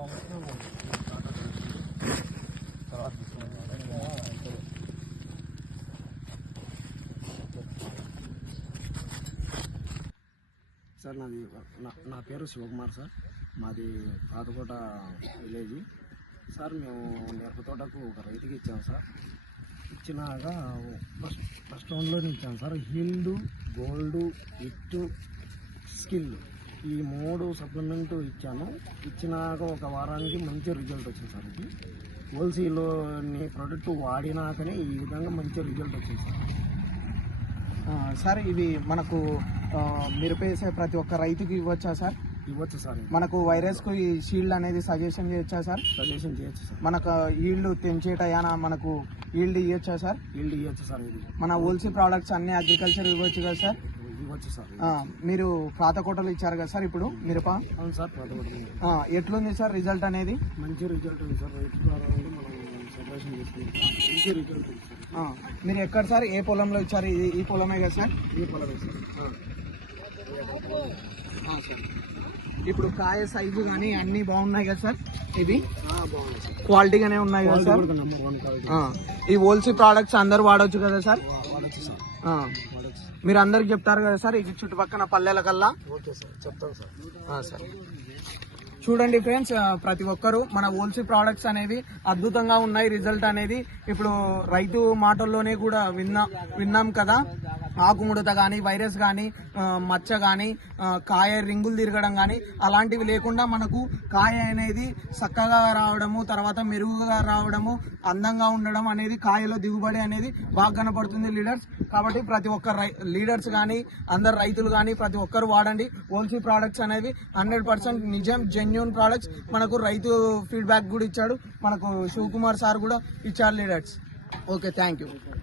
Sir నా పేరు Shivakumar sir. మాది పాతకోట విలేజ్ సార్. మేము మిరప తోటకు ఒక రైతుకి ఇచ్చాము సార్. ఇచ్చినాక ఫస్ట్ రౌండ్లోనే ఇచ్చాము sir. Healed, gold, hit, skill ఈ 3 సప్లిమెంట్ ఇచ్చాను. ఇచ్చినాక ఒక వారానికి మంచి రిజల్ట్ వచ్చింది సార్. ఇది హోల్సేల్లోని ప్రోడక్ట్ వాడినాకనే ఈ విధంగా మంచి రిజల్ట్ వచ్చింది సార్. సార్ ఇది మనకు మిరప వేసే ప్రతి ఒక్క రైతుకి ఇవ్వచ్చా సార్? ఇవ్వచ్చు సార్. మనకు వైరస్కు ఈ షీల్డ్ అనేది సజెషన్ చేయొచ్చా సార్? సజెషన్ చేయొచ్చు సార్. మనకు ఈల్డ్ తెంచేటయానా మనకు ఈల్డ్ ఇవ్వచ్చా సార్? ఈల్డ్ ఇవ్వచ్చు సార్. ఇది మన హోల్సేల్ ప్రోడక్ట్స్ అన్ని అగ్రికల్చర్ ఇవ్వచ్చు కదా సార్? ఇవ్వచ్చు సార్. మీరు పాతకోటలు ఇచ్చారు కదా సార్ ఇప్పుడు మిరప? అవును సార్, పాతకోటలు. ఎట్లుంది సార్ రిజల్ట్ అనేది? మంచి రిజల్ట్ ఉంది సార్. రైతు ద్వారా మనం సజెషన్ చేసుకుంటాం. మంచి రిజల్ట్ ఉంది సార్. మీరు ఎక్కడ సార్, ఏ పొలంలో ఇచ్చారు? ఈ పొలమే కదా సార్? ఈ పొలమే సార్. ఇప్పుడు కాయ సైజు కానీ అన్ని బాగున్నాయి కదా సార్? ఇది బాగుంది సార్. క్వాలిటీగానే ఉన్నాయి కదా సార్? ఈ హోల్సేల్ ప్రోడక్ట్స్ అందరు వాడవచ్చు కదా సార్? వాడచ్చు సార్. మీరు అందరికి చెప్తారు కదా సార్ ఇది చుట్టుపక్కల పల్లెల కల్లా? ఓకే సార్, చెప్తాను సార్. సార్ చూడండి ఫ్రెండ్స్, ప్రతి ఒక్కరు మన హోల్సేల్ ప్రోడక్ట్స్ అనేవి అద్భుతంగా ఉన్నాయి. రిజల్ట్ అనేది ఇప్పుడు రైతు మాటల్లోనే కూడా విన్నాం కదా. ఆకుముడత కానీ, వైరస్ కానీ, మచ్చ కానీ, కాయ రింగులు తిరగడం కానీ అలాంటివి లేకుండా మనకు కాయ అనేది చక్కగా రావడము, తర్వాత మెరుగుగా రావడము, అందంగా ఉండడం అనేది కాయలో దిగుబడి అనేది బాగా కనపడుతుంది లీడర్స్. కాబట్టి ప్రతి ఒక్క లీడర్స్ కానీ, అందరు రైతులు కానీ ప్రతి ఒక్కరు వాడండి హోల్సేల్ ప్రోడక్ట్స్ అనేవి. 100% నిజం, జెన్యూన్ ప్రోడక్ట్స్. మనకు రైతు ఫీడ్బ్యాక్ కూడా ఇచ్చాడు, మనకు శివకుమార్ సార్ కూడా ఇచ్చారు లీడర్స్. Okay, thank you.